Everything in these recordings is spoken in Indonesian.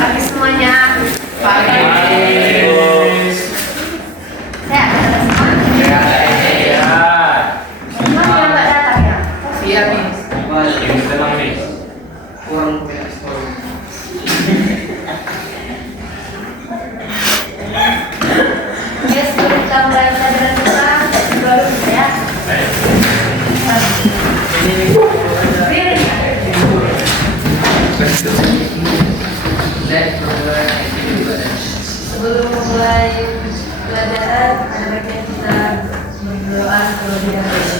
Pagi semuanya. Pagi. Sehat semua? Sehat. Semua yang nggak datang ya? Siap nih. Ini tenang nih. Kurang Ya, sebelum kita mulai pelajaran kita, baru ya. Sebelum memulai pelajaran, ada baiknya kita berdoa terlebih dahulu.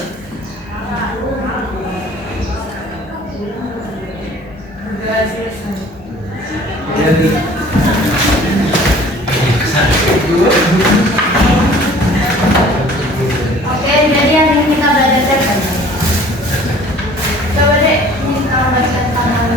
Berdoa selesai. Oke, jadi hari ini kita belajar cerpen. Coba deh, ini kita bacakan tangan.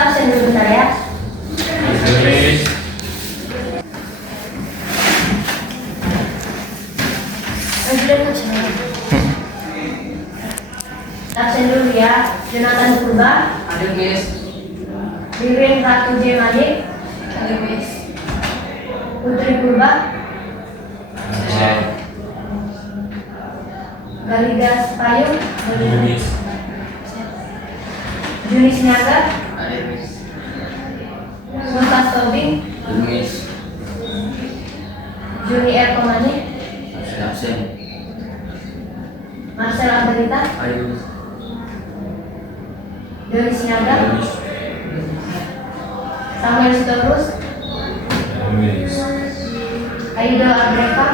Absen dulu bentar ya. Absen dulu ya. Jonathan Purba. Ada Miss. Ririn Ratu J. Malik. Ada Miss. Putri Purba. Galida Sepayung. Juni Sinaga. Ada Miss. Lukas Tobing. Ada Miss. Juni R. Komani. Absen. Marcel Amberita. Ayo. Doni Sinaga. Samuel Sitorus. Aida Agreka.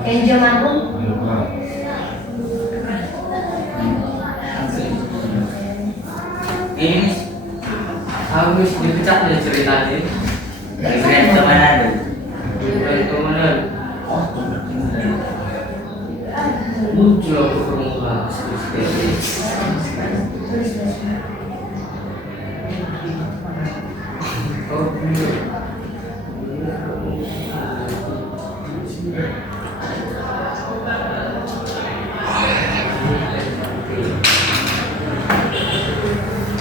Kenjo Manggung. Ini habis dipecat dari ceritanya. Dari kemana tuh? Dari kemana? Oh, muncul aku permukaan seperti ini. Oh,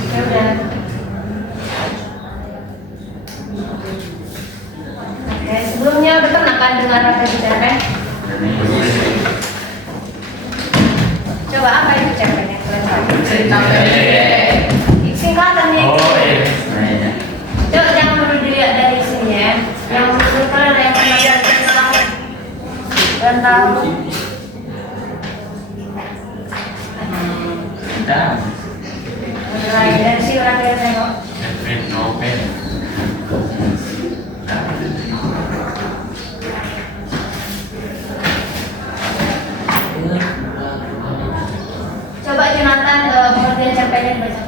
Ya udah. Oke, sebelumnya udah pernah kan dengar apa itu cerpen? Coba apa itu cerpen yang kalian tahu? cerita pendek. Singkatan nih. Nah, Coba jangan dulu dilihat dari sini ya. Yang menurut kalian ada yang pernah lihat tentang lagi dari si orang yang tengok. Coba Jonathan pengertian cerpennya baca.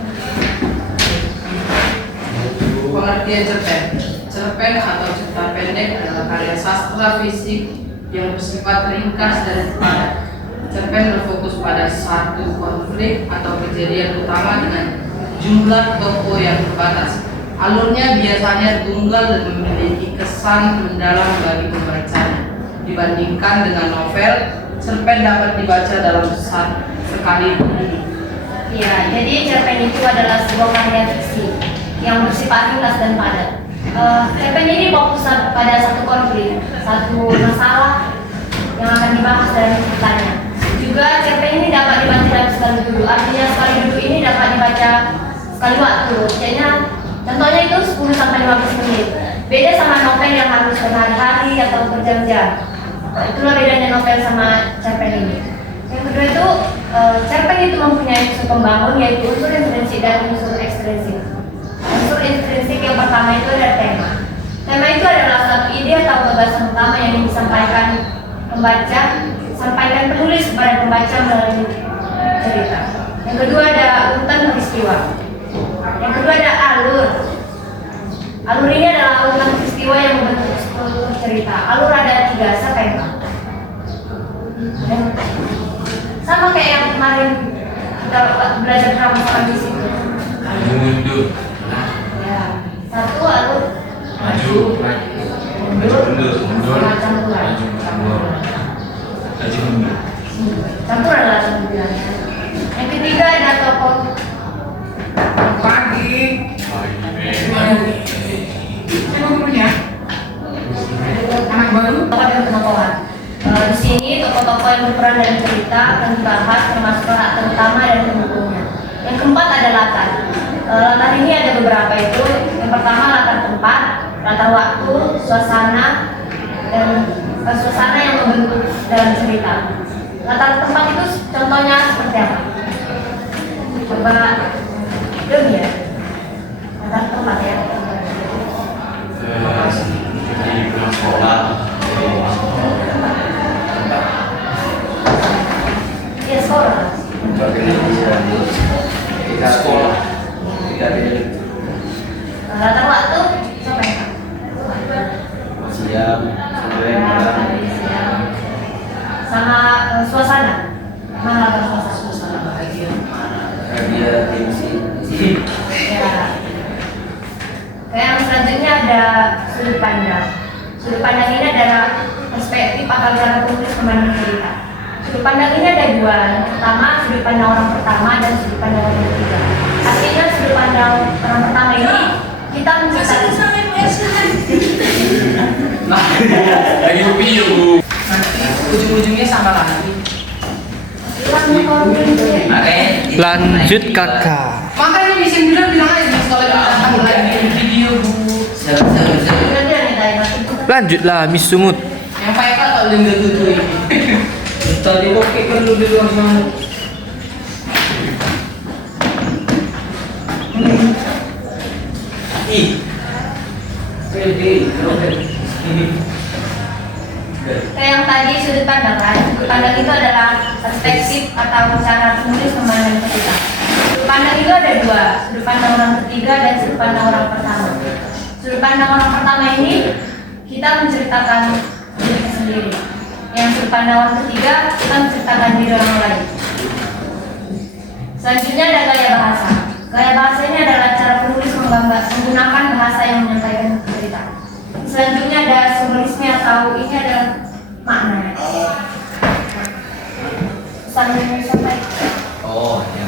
Pengertian cerpen. Cerpen atau cerita pendek adalah karya sastra fisik yang bersifat ringkas dan padat. Cerpen berfokus pada satu konflik atau kejadian utama dengan jumlah tokoh yang terbatas. Alurnya biasanya tunggal dan memiliki kesan mendalam bagi pembacanya. Dibandingkan dengan novel, cerpen dapat dibaca dalam sekali duduk. Ya, jadi cerpen itu adalah sebuah karya fiksi yang bersifat ringkas dan padat. Cerpen ini fokus pada satu konflik, satu masalah yang akan dibahas dalam ceritanya. Juga cerpen ini dapat dibaca dalam sekali duduk. Artinya sekali duduk ini dapat dibaca sekali waktu. Contohnya itu 10 sampai 15 menit. Beda sama novel yang harus berhari-hari atau berjam-jam. Itulah bedanya novel sama cerpen ini. Yang kedua itu cerpen itu mempunyai unsur pembangun, yaitu unsur intrinsik dan unsur ekstrinsik. Unsur intrinsik yang pertama itu adalah tema. Tema gagasan utama yang ingin disampaikan pembaca, sampaikan penulis kepada pembaca melalui cerita. Yang kedua ada urutan peristiwa. Yang kedua ada alur. Alur ini adalah urutan peristiwa yang membentuk struktur cerita. Alur ada 3, siapa yang tahu? Sama kayak yang kemarin kita belajar drama sama di situ. Mundur. Ya, 1 alur Maju. Mundur. sama campuran. Maju mundur. Campuran adalah campurannya. Yang ketiga ada tokoh. Pagi. Saya mau punya anak baru. Tokoh dan penokohan. Di sini tokoh-tokoh yang berperan dalam cerita akan dibahas termasuk karakter utama dan pendukungnya. Yang keempat ada latar. Latar ini ada beberapa itu. Yang pertama latar tempat, latar waktu, suasana dan suasana yang membentuk dalam cerita. Latar tempat itu contohnya seperti apa? Coba belum ya? Latar tempat ya. Di pulang sekolah. Iya sekolah. Kita sekolah. Latar waktu siapa yang tahu? Siap. Sore. Sama suasana. Mana latar suasana? Suasana bahagia. Dia timsi. Ya. Kayak yang selanjutnya ada sudut pandang. Sudut pandang ini adalah perspektif atau cara penulis memandang cerita. Sudut pandang ini ada 2. Yang pertama sudut pandang orang pertama dan sudut pandang orang ketiga. Artinya sudut pandang orang pertama ini kita menceritakan. Lagi video. Nanti ujung-ujungnya sama lagi. Lanjut kakak. Makanya di sini bilang aja kalau datang lagi video bu. Lanjutlah Miss Sumut. Yang pakai kalau lembut itu ini. Tadi oke kan lu di luar sana. Ih. Pede, Kayak yang tadi sudut pandang kan. Sudut pandang itu adalah perspektif atau cara penulis memandang cerita. Sudut pandang itu ada 2, sudut pandang orang ketiga dan sudut pandang orang pertama. Sudut pandang orang pertama ini kita menceritakan diri kita sendiri. Yang sudut pandang orang ketiga kita menceritakan diri orang lain. Selanjutnya ada gaya bahasa. Gaya bahasa ini adalah cara penulis menggunakan bahasa yang menyampaikan cerita. Selanjutnya ada simbolisme atau ini adalah makna. Pesan sampai. Oh, ya.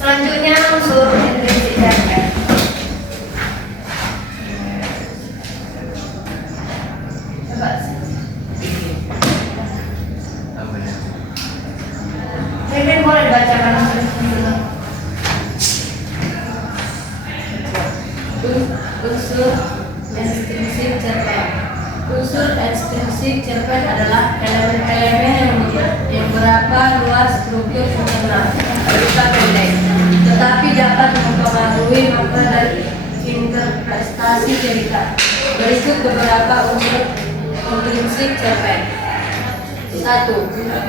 Selanjutnya unsur intrinsik cerpen. Coba. Cerpen boleh dibacakan dulu. Unsur intrinsik cerpen. Unsur intrinsik cerpen adalah elemen-elemen yang berapa luas struktur internal cerita pendek, tetapi dapat mempengaruhi makna dan interpretasi cerita. Berikut beberapa unsur intrinsik cerpen. 1.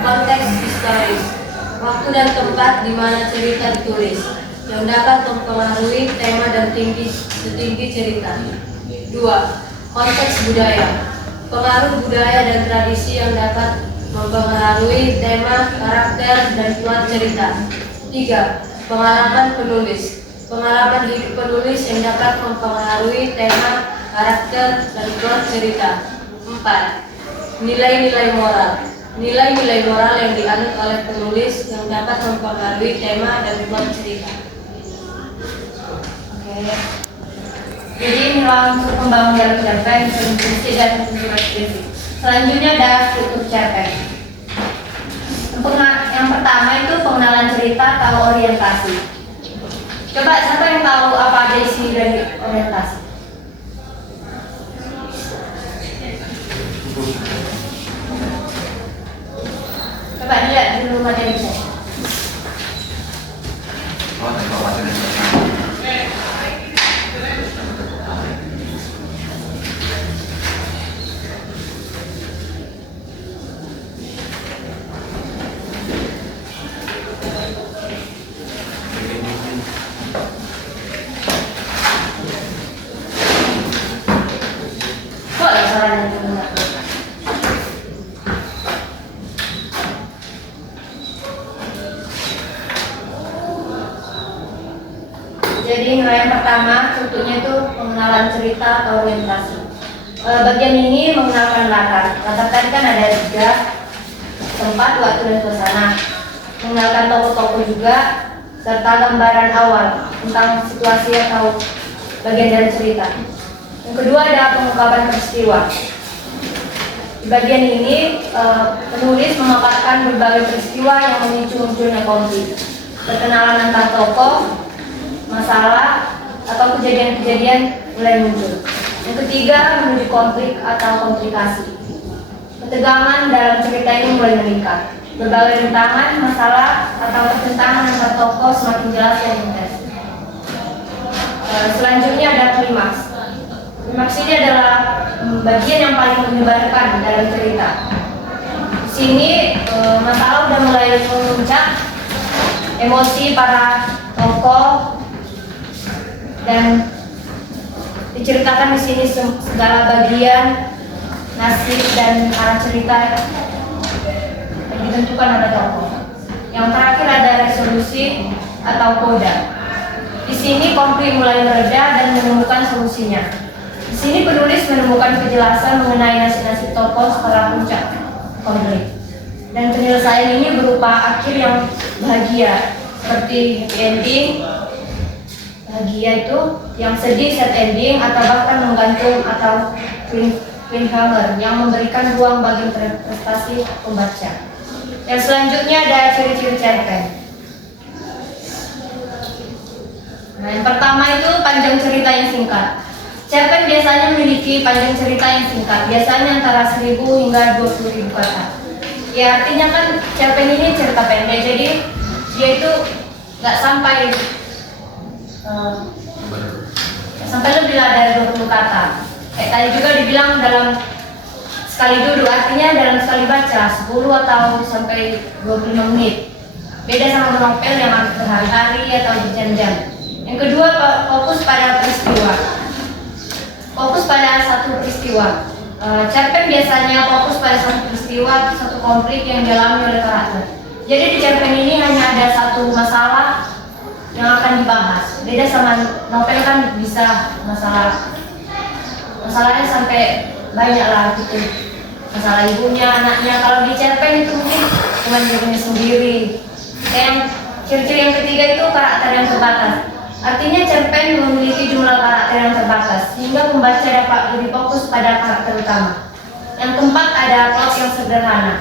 Konteks historis. Waktu dan tempat di mana cerita ditulis yang dapat mempengaruhi tema dan setinggi cerita. 2. Konteks budaya. Pengaruh budaya dan tradisi yang dapat mempengaruhi tema, karakter, dan plot cerita. 3. Pengalaman penulis. Pengalaman hidup penulis yang dapat mempengaruhi tema, karakter, dan plot cerita. 4. Nilai-nilai moral. Nilai-nilai moral yang dianut oleh penulis yang dapat mempengaruhi tema dan plot cerita. Oke. Jadi inilah unsur pembangun dalam cerpen, intrinsik dan unsur ekstrinsi. Selanjutnya ada struktur cerpen. Yang pertama itu pengenalan cerita atau orientasi. Coba siapa yang tahu apa ada isi dari orientasi? Coba dilihat dulu materi saya. Oh, tengok macam Jadi nilai yang pertama contohnya itu pengenalan cerita atau orientasi. Bagian ini mengenalkan latar. Latar tadi kan ada 3, tempat, waktu, dan suasana. Mengenalkan tokoh-tokoh juga, serta gambaran awal tentang situasi atau bagian dari cerita. Yang kedua ada pengungkapan peristiwa. Di bagian ini penulis memaparkan berbagai peristiwa yang memicu munculnya konflik, perkenalan antar tokoh, masalah atau kejadian-kejadian mulai muncul. Yang ketiga menuju konflik atau komplikasi. Ketegangan dalam cerita ini mulai meningkat. Berbagai rintangan, masalah atau pertentangan antar tokoh semakin jelas dan intens. Selanjutnya ada klimaks. Klimaks ini adalah bagian yang paling menyebarkan dalam cerita. Di sini masalah udah mulai memuncak, emosi para tokoh, dan diceritakan di sini segala bagian nasib dan arah cerita yang ditentukan oleh tokoh. Yang terakhir ada resolusi atau koda. Di sini konflik mulai mereda dan menemukan solusinya. Di sini penulis menemukan kejelasan mengenai nasib-nasib tokoh setelah puncak konflik. Dan penyelesaian ini berupa akhir yang bahagia, seperti happy ending. Bahagia itu yang sedih sad ending, atau bahkan menggantung atau cliffhanger yang memberikan ruang bagi prestasi pembaca. Yang selanjutnya ada ciri-ciri cerpen. Nah, yang pertama itu panjang cerita yang singkat. Cerpen biasanya memiliki panjang cerita yang singkat, biasanya antara 1000 hingga 20.000 kata. Ya, artinya kan cerpen ini cerita pendek, jadi dia itu nggak sampai lebih lah dari 20 kata. Kayak tadi juga dibilang dalam sekali duduk, artinya dalam sekali baca 10 atau sampai 25 menit. Beda sama novel yang harus berhari-hari atau berjam-jam. Yang kedua, fokus pada peristiwa. Fokus pada satu peristiwa. Cerpen biasanya fokus pada satu peristiwa, satu konflik yang dialami oleh karakter. Jadi di cerpen ini hanya ada satu masalah yang akan dibahas. Beda sama novel kan bisa masalahnya sampai banyak lah gitu. Masalah ibunya, anaknya. Kalau di cerpen itu mungkin cuma dirinya sendiri. Yang ciri-ciri yang ketiga itu karakter yang terbatas. Artinya cerpen memiliki jumlah karakter yang terbatas, sehingga pembaca dapat lebih fokus pada karakter utama. Yang keempat ada plot yang sederhana.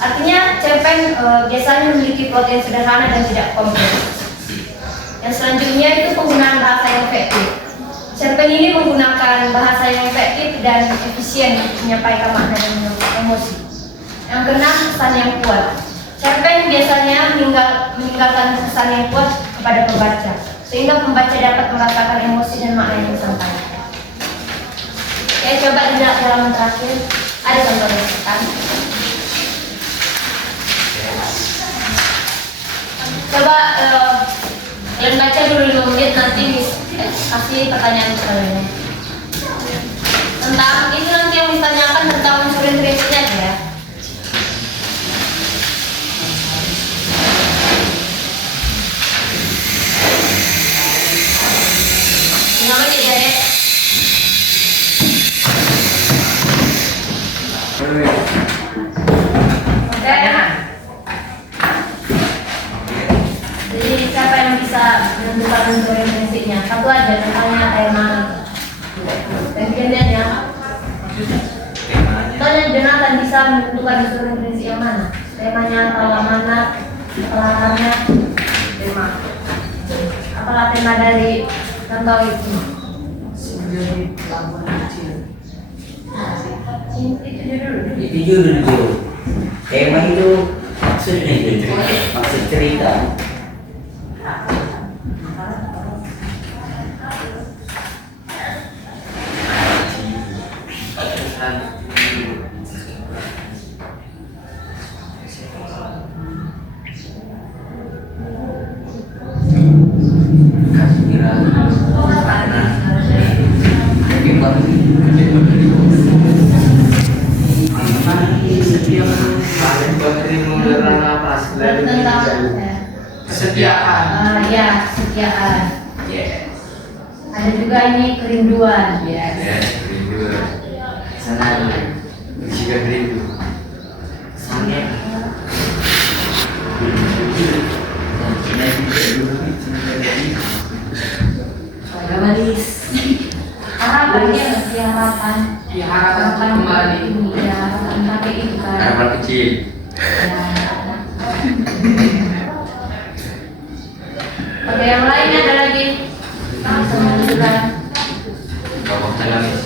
Artinya cerpen biasanya memiliki plot yang sederhana dan tidak kompleks. Yang selanjutnya itu penggunaan bahasa yang efektif. Cerpen ini menggunakan bahasa yang efektif dan efisien untuk menyampaikan makna dan emosi. Yang keenam, pesan yang kuat. Cerpen biasanya meninggalkan pesan yang kuat kepada pembaca, sehingga pembaca dapat merasakan emosi dan makna yang disampaikan. Oke, coba di halaman terakhir ada contoh rujukan. Coba kalian baca dulu 5 menit, nanti kasih pertanyaan kalian. Tentang ini nanti yang ditanyakan tentang unsurin prinsipnya ya. Nama dia deh. Oke. Jadi siapa yang bisa menentukan unsurin prinsipnya? Satu aja tentangnya tema. Dan kemudian ya. Tanya Jonathan bisa menentukan unsurin prinsip yang mana? Temanya atau mana? Latarnya? Tema. Apalah tema dari contoh itu? Menjadi pelabuhan kecil. Itu judul. Tema itu maksudnya itu maksud cerita. Kesetiaan. Ya, kesetiaan. Yes. Ada juga ini kerinduan. Ya, rindu. Sana Jika rindu. sangat. Ada manis. Harapannya masih harapan. Ya harapan kembali. Ya, harapan pakai itu kan. Harapan kecil. Ya. Oke, yang lainnya ada lagi. Sama juga. Tokohnya nangis.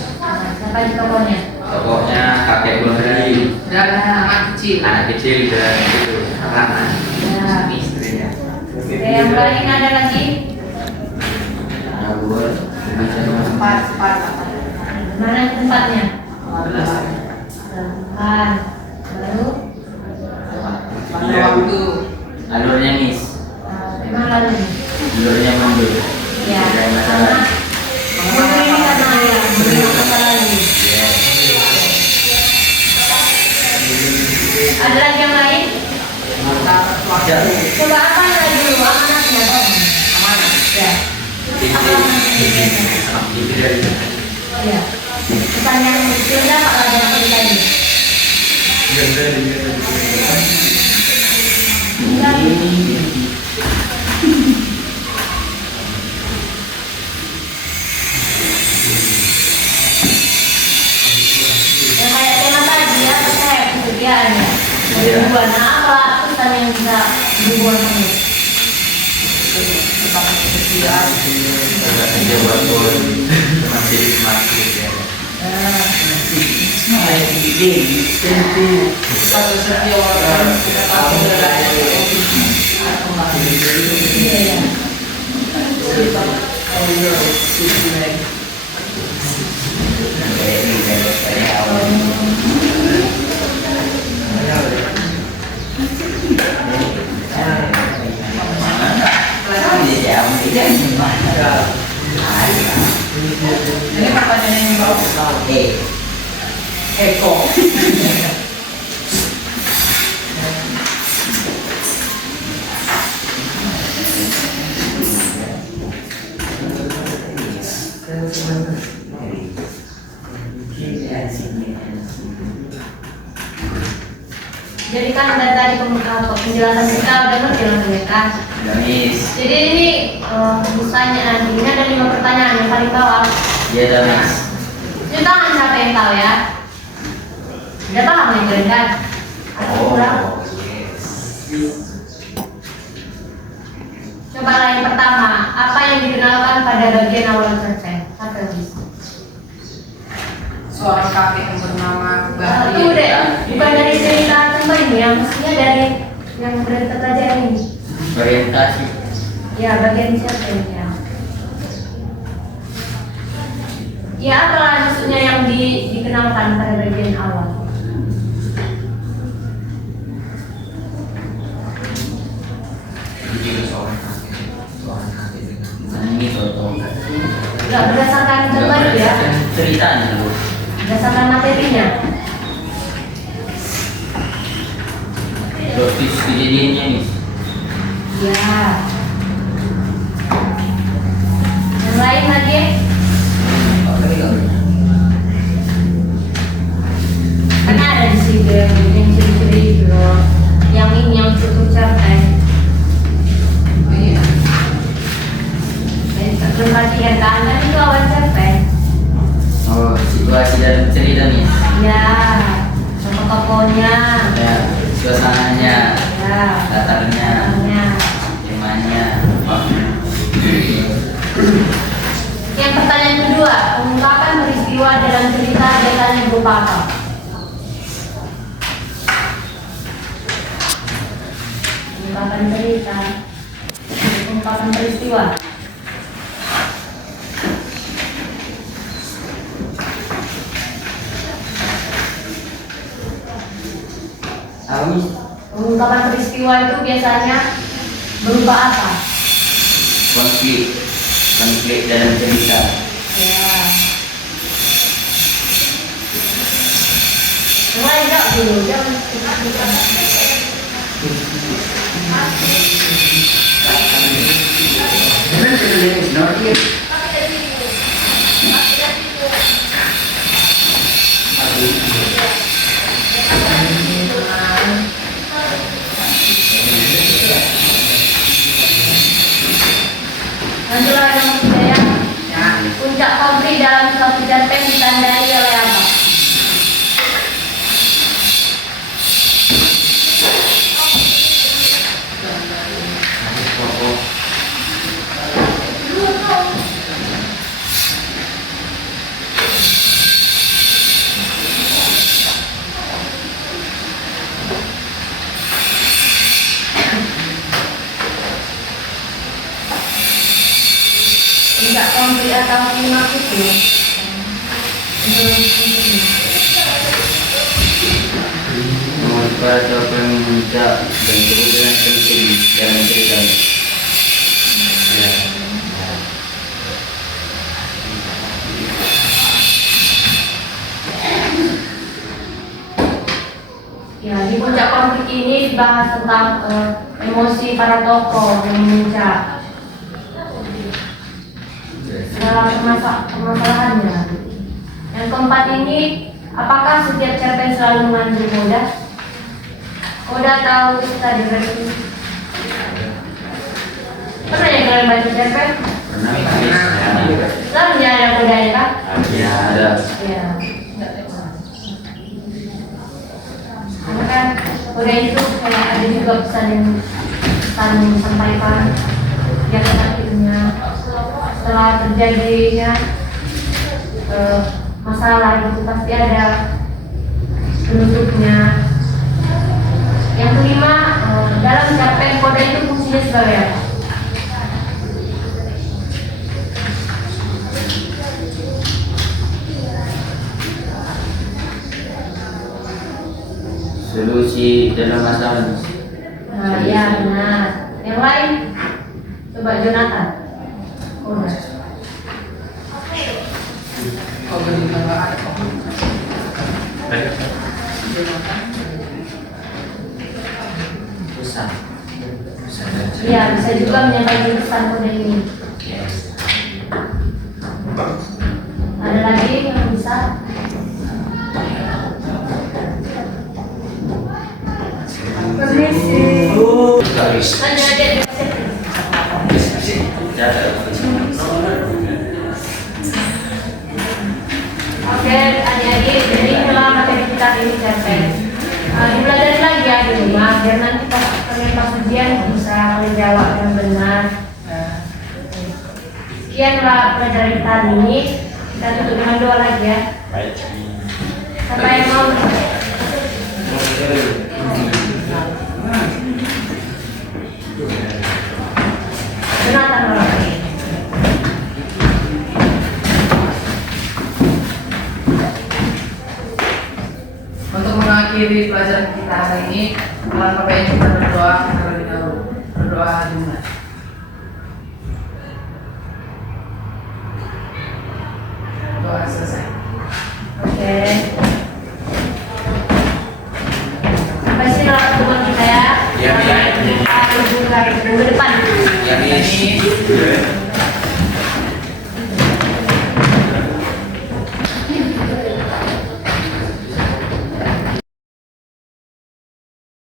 Siapa di tokohnya? Tokohnya kakek belum dari Dan anak kecil. anak kecil dan itu anak Ya. istrinya. Oke, yang lain ada lagi. Empat. Mana tempatnya? Belas. Tempat. Lalu, Pada waktu. Alurnya Miss, memang lalu. alurnya mundur. Ya, karena mundur ini karena ya, mundur masa lalu. Ada lagi yang lain? Coba apa lagi dulu? Amanatnya dong. Amanah. Ya. Apa amanatnya? Ya. Pesan yang sudah Pak Raja cerita ini. Yang kayak tema tadi ya, saya kesediaan ya. Kerinduan apa? Pesan yang bisa dibuat sama itu. Tetap kesetiaan. Dia buat masih ya. Satu setia orang kita tahu dari Iya, ya. Ini pertanyaan yang bagus. Eko. Jadi kan dari tadi penjelasan kita udah ngerti lah mereka. Miss, Jadi ini pertanyaan ini ada 5 pertanyaan yang paling bawah. dia ada Miss. Ini tangan siapa yang tahu ya? Udah paham yang kalian kan? Atau kurang? Coba yang pertama, apa yang dikenalkan pada bagian awal cerpen? Apa yang bisa? Seorang kakek yang bernama Itu deh, bukan dari cerita cerpen ini, yang mestinya dari yang berita pelajaran ini. Orientasi. Ya, bagian cerpen ya. Ya, apalah maksudnya yang dikenalkan pada bagian awal? Ini foto. Enggak berdasarkan cerpen ya, Ceritanya dulu. berdasarkan materinya. Dosis kejadiannya Miss. Ya. Yang lain lagi? Kan ada di sini yang ciri-ciri itu loh. Yang ini yang cukup cerpen. Perhatikan kan itu awal cerpen. Oh, situasi dalam cerita Miss. Ya, tokoh-tokohnya. Ya, suasananya, Ya, latarnya, orangnya. temanya, Yang pertanyaan kedua, pengungkapan peristiwa dalam cerita biasanya berupa apa? Pengungkapan cerita, pengungkapan peristiwa. apa Miss? Pengungkapan peristiwa itu biasanya berupa apa? Konflik dalam cerita. Ya. Yang lain enggak dulu, jangan. Mohon para Tuhan yang meminta dan kemudian penting dalam cerita. Ya. Ya, di puncak konflik ini dibahas tentang emosi para tokoh yang memuncak dalam permasalahannya. Yang keempat ini, apakah setiap cerpen selalu mengandung koda? Koda atau cerita diversi? Pernah ya kalian baca cerpen? Pernah Miss? Selalu ya ada kodanya kan? Ya ada. Ya. Karena kan koda itu kayak ada juga pesan yang disampaikan yang akhirnya setelah terjadinya masalah itu pasti ada penutupnya. Yang kelima, dalam cerpen koda itu fungsinya sebagai apa? Solusi dalam masalah. Nah, ya benar. Yang lain, coba Jonathan. Koda. Kau beri gambaran. Pesan. Iya, bisa juga menyampaikan pesan koda ini. Yes. Ada lagi yang bisa? Garis. Lanjut aja. Oke, adik-adik, jadi itulah materi kita ini cerpen. Dipelajari lagi ya di rumah, biar nanti pas ujian bisa menjawab dengan benar. Sekianlah pelajaran kita hari ini. Kita tutup dengan doa lagi ya. Siapa yang mau? Jonathan dulu. Untuk mengakhiri pelajaran kita hari ini, Bapak Ibu kita berdoa terlebih dahulu. Berdoa dimulai.